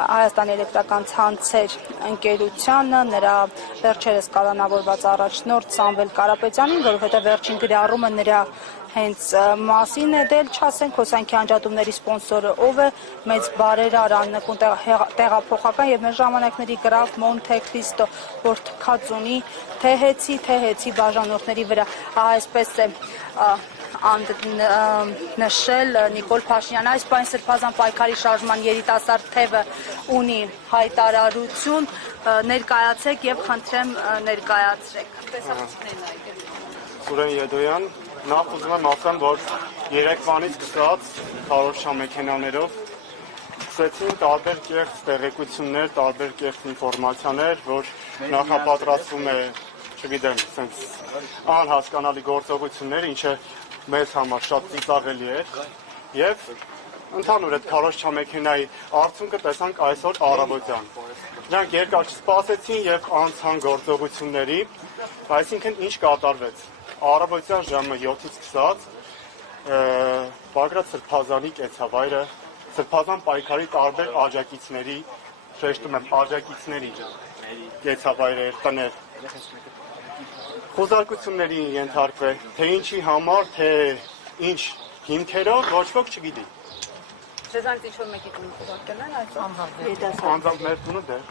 Հայաստանի էլեկտրական ցանցեր ընկերությանը, նրա վերջերս կալանավորված առաջնորդ Սամվել Կարապետյանին, որովհետև վերջին գրառումը նրա հենց մասին է դել, չասենք հոսանքի անջատումների սպոնսորը ով է, մեծ բարերար աննկուն տեղափոխական եւ մեր ժամանակների գրավ Մոնթե Քրիստո, որ թքած ունի թե հեծի բաժանորդների վրա, այսպես է նշել Նիկոլ Փաշինյանը, այս պայն Սրբազան պայքարի շարժման երիտասարդ թևը ունի հայտարարություն, ներկայացեք եւ խնդրեմ ներկայացրեք։ Սուրեն Եդոյան, նախ ուզում եմ ասեմ, որ երեկվանից սկսած քարոզչա մեքենաներով սկսեցին տարբեր կեղծ տեղեկություններ, տարբեր կեղծ ինֆորմացիաներ, որ նախապատրաստվում է, չգիտեմ, sense անհասկանալի գործողություններ, ինչը մեզ համար շատ ծիծաղելի էր եւ ընդհանուր այդ քարոզչա մեքենայի արդյունքը տեսանք այսօր առավոտյան։ Նրանք երկար չսպասեցին եւ անցան գործողությունների, այսինքն ինչ կատարվեց։ Առավոտյան ժամը 7-ից սկսած Բագրատ Սրբազանի կեցավայրը Սրբազան պայքարի տարբեր աջակիցների, շեշտում եմ, աջակիցների կեցավայրեր, տներ խոզարկությունների ենթարկվել, թե ինչի համար, թե ինչ հիմքերով, ոչ ոք չգիտի։ Ձեզանից ինչ-որ մեկի տուն խոզարկել են այս անձամբ մեր տունը դեռ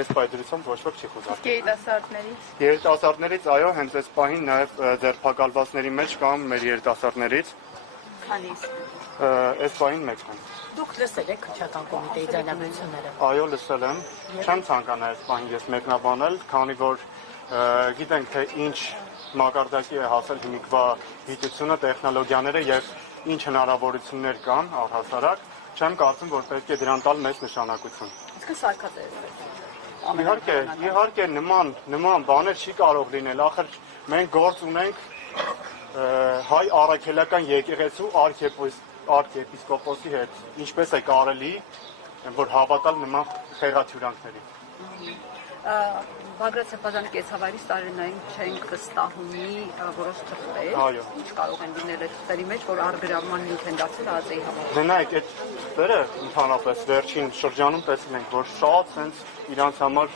այս պայդրությամբ ոչ ոք չի խոզարկել։ երիտասարդներից։ Երիտասարդներից, այո, հենց այս պահին նաև ձերբակալվածների մեջ կամ մեր երիտասարդներից։ Քանիս։ Այս պահին մեկն են։ Դուք լսել եք քրեական կոմիտեի ձայնագրությունները։ Այո, լսել եմ։ Չեմ ցանկանա այս պահին ես մեկնաբանել, քանի որ գիտենք, թե ինչ մակարդակի է հասել հիմիկվա գիտությունը, տեխնոլոգիաները եւ ինչ հնարավորություններ կան առհասարակ, չեմ կարծում, որ պետք է դրան տալ մեծ նշանակություն։ Իսկ սարքած է։ Իհարկե նման բաներ չի կարող լինել, ախր մենք գործ ունենք հայ առաքելական եկեղեցու արքեպիսկոպոսի հետ, ինչպես է կարելի, որ հավատալ նման խեղաթյուրանքների։ Բագրատ Սրբազանի կեցավայրից տարօրինային չենք վստահումի որոշ թղթեր։ Այո։ Ինչ կարող են լինել այդ թղթերի մեջ, որ առգրավման նյութ են դարձել ԱԶ-ի համար։ Նայեք, այդ թղթերը ընդհանրապես վերջին շրջանում տեսել ենք, որ շատ sense իրանց համար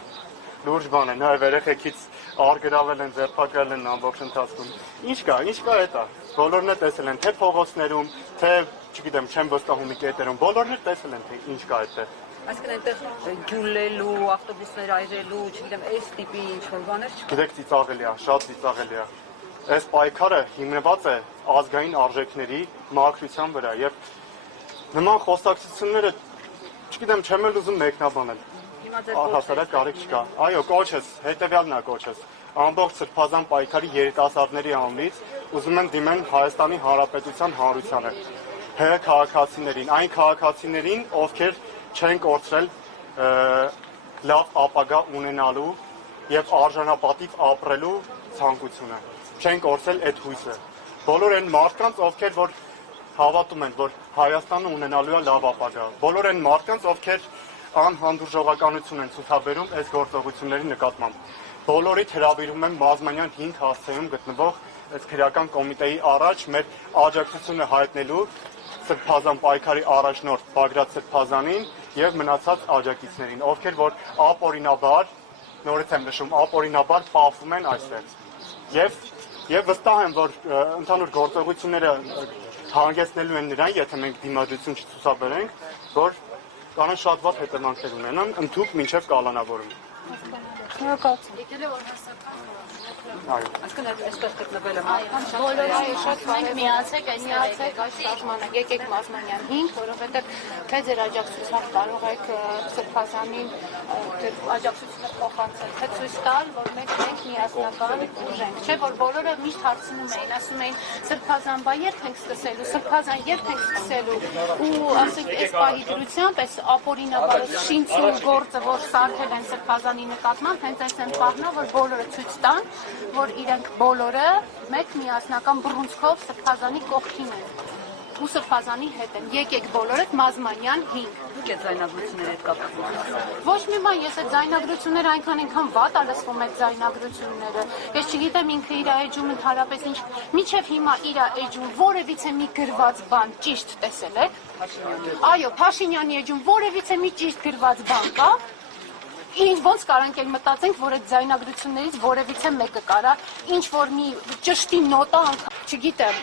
լուրջ բան է, նաև երեխեքից առգրավել են, ձերբակալել են ամբողջ ընթացքում։ Ինչ կա հետա։ Բոլորն էլ տեսել են, թե փողոցներում, թե, չգիտեմ, չեմ վստահում կետերում, բոլորն էլ տեսել են, թե ինչ կա այդտեղ։ Այսինքն այնտեղ գյուլելու, ավտոբուսներ այրելու, չգիտեմ, այս տիպի ինչ-որ բաներ չկա։ Գիտեք, ծիծաղելի է, շատ ծիծաղելի է։ Այս պայքարը հիմնված է ազգային արժեքների մաքրության վրա եւ նման խոսակցությունները, չգիտեմ, չեմ էլ ուզում մեկնաբանել։ Առհասարակ կարիք չկա։ Այո, կոչես, հետեւյալն է կոչես։ Ամբողջ Սրբազան պայքարի երիտասարդների անունից ուզում են դիմեն Հայաստանի Հանրապետության հանրությանը։ ՀՀ քաղաքացիներին, այն քաղաքացիներին, ովքեր չեն կորցրել լավ ապագա ունենալու եւ արժանապատիվ ապրելու ցանկությունը։ Չեն կորցրել այդ հույսը։ Բոլոր այն մարդկանց, ովքեր որ հավատում են, որ Հայաստանը ունենալու է լավ ապագա։ Բոլոր այն մարդկանց, ովքեր անհանդուրժողականություն են ցուցաբերում այս գործողությունների նկատմամբ։ Բոլորիդ հրավիրում եմ Մազմանյան 5 հասցեում գտնվող այս քրեական կոմիտեի առաջ մեր աջակցությունը հայտնելու Սրբազան պայքարի առաջնորդ Բագրատ Սրբազանին եւ մնացած աջակիցներին, ովքեր որ ապօրինաբար, նորից եմ նշում, ապօրինաբար պահվում են այստեղ։ Եվ վստահ եմ, որ ընդհանուր գործողությունները հանգեցնելու են նրան, եթե մենք դիմադրություն չցուցաբերենք, որ կանան շատ վատ հետևանքներ ունենան, ընդհուպ մինչև կալանավորում։ Այո։ Այսինքն այստեղ գտնվել է մարդկանց բոլորը շատ մենք միացեք այս շարժմանը, եկեք Մազմանյան 5, որովհետև թե ձեր աջակցությամբ կարող եք Սրբազանին աջակցությունը փոխանցել, թե ցույց տալ, որ մենք միասնական ուժ ենք, չէ՞ որ բոլորը միշտ հարցնում էին, ասում էին Սրբազան բա երբ ենք սկսելու, Սրբազան երբ ենք սկսելու, ու ասենք այս պահի դրությամբ, այս ապօրինաբար շինցու գործը, որ սարքել են Սրբազանի նկատմամբ, հենց այս են պահնա, որ բոլորը ցույց տան, որ իրենք բոլորը մեկ միասնական բռունցքով Սրբազանի կողքին են։ ու Սրբազանի հետ են։ Եկեք բոլորդ Մազմանյան 5։ Դուք այդ ձայնագրությունները հետ կապված։ Ոչ մի բան, ես այդ ձայնագրությունները այնքան վատ ա լսվում այդ ձայնագրությունները։ Ես չգիտեմ ինքը իր էջում ընդհանրապես ինչ, մինչև հիմա իր էջում որևիցե մի գրված բան ճիշտ տեսել եք։ Այո, Փաշինյանի էջում որևիցե մի ճիշտ գրված բան կա։ Ինչ ոնց կարանք էլ մտածենք, որ այդ ձայնագրություններից որևիցե մեկը կարա ինչ որ մի ճշտի նոտա անգամ, չգիտեմ,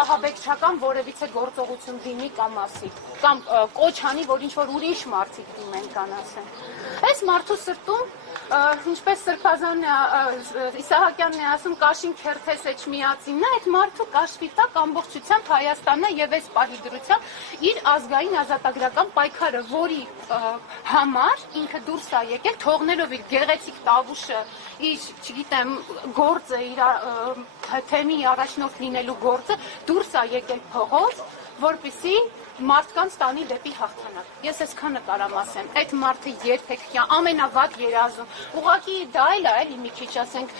ահաբեկչական որևիցե գործողություն դիմի կամ ասի, կամ կոչ անի, որ ինչ որ ուրիշ մարդիկ դիմեն կան ասեն։ Այս մարդու սրտում ինչպես Սրբազանն Իսահակյանն է ասում կաշին քերթես էջմիածինն է, այդ մարդու կաշվի տակ ամբողջությամբ Հայաստանն է եւ այս պահի դրությամբ իր ազգային ազատագրական պայքարը, որի համար ինքը դուրս է եկել թողնելով իր գեղեցիկ տավուշը, իր, չգիտեմ, գործը, իր թեմի առաջնորդ լինելու գործը դուրս է եկել փողոց, որպեսզի մարդկանց տանի դեպի հաղթանակ։ Ես այսքանը կարամ ասեմ, այդ մարդը երբեք ամենավատ երազում։ Ուղղակի դա էլ է, էլի մի քիչ ասենք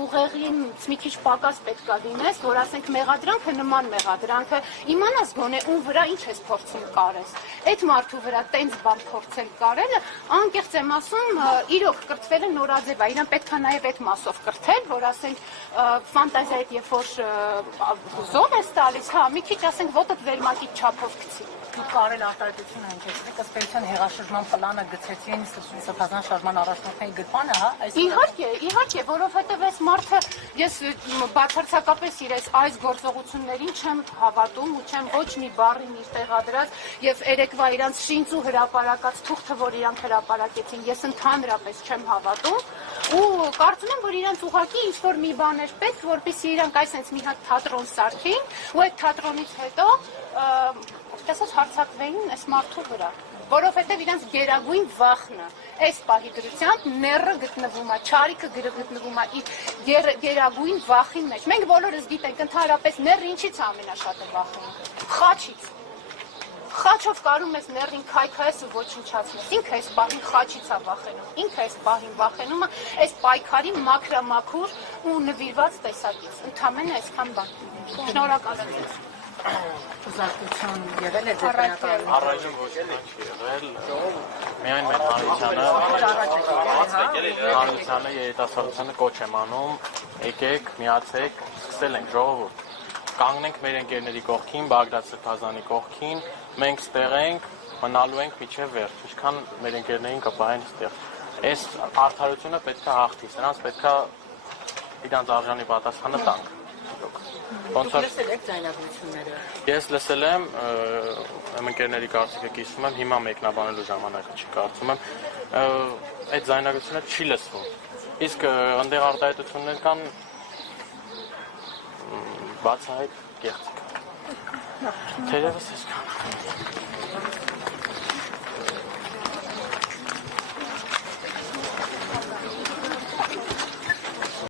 ուղեղին մի քիչ պակաս պետք է լինես, որ ասենք մեղադրանքը նման մեղադրանքը, իմանաս գոնե ում վրա ինչ ես փորձում կարես։ Այդ մարդու վրա տենց բան փորձել կարելը, անկեղծ եմ ասում, իրոք կրթվելը նորաձև է, իրան պետք է նաև այդ մասով կրթել, որ ասենք ֆանտազիայդ երբ որ հուզով ես տալիս, հա, մի քիչ ասենք ոտդ վերմակի չափով գցի։ Դուք կարել արտահայտություն հնչեցիք, ըստ էության հեղաշրջման պլանը գցեցին Սրբազան շարժման առաջնորդների գրպանը, հա? Իհարկե, որովհետև այս մարդը ես բացարձակապես իրենց այս գործողություններին չեմ հավատում ու չեմ ոչ մի բառին իր տեղադրած եւ երեկվա իրանց շինծու հրապարակած թուղթը, որ իրանք հրապարակեցին, ես ընդհանրապես չեմ հավատում ու կարծում եմ, որ իրանց ուղղակի ինչ որ մի բան էր պետք, որպեսզի իրանք այսպես մի հատ թատրոն սարքեին ու այդ թատրոնից հետո տեսած հարցակվեին այս մարդու վրա, որովհետև իրանց գերագույն վախն է, այս պահի դրությամբ նեռը գտնվում է, չարիքը գտնվում է իր գերագույն վախի մեջ։ Մենք բոլորս գիտենք, ընդհանրապես նեռը ինչից է ամենաշատը վախենում։ Խաչից։ Խաչով կարում ես նեռին քայքայես ու ոչնչացնես։ Ինքը այս պահին խաչից է վախենում։ Ինքը այս պահին վախենում է այս պայքարի մաքրամաքուր ու նվիրված տեսակից։ Ընդամենը այսքան բան։ Շնորհակալ եմ։ Ուզարկություն եղել է ձեզ Առայժմ ոչ ոք եղել, միայն մեր հանրությանը երիտասարդությանը կոչ եմ անում, եկեք, միացեք, սկսել ենք ժողովուրդ, կանգնենք մեր ընկերների կողքին, Բագրատ Սրբազանի կողքին, մենք ստեղ ենք, մնալու ենք մինչև վերջ, ինչքան մեր ընկերներին կպահեն ստեղ։ Այս արդարությունը պետք է հաղթի, սրանց պետք է իրանց արժանի պատասխանը տանք։ Դուք լսել եք ձայնագրությունները։ Ես լսել եմ, ընկերների կարծիքը կիսում եմ, հիմա մեկնաբանելու ժամանակը չի կարծում եմ, այդ ձայնագրությունը չի լսվում։ Իսկ ընդեղ արտահայտություններ կան բացահայտ կեղծիք։ Թերևս այսքան։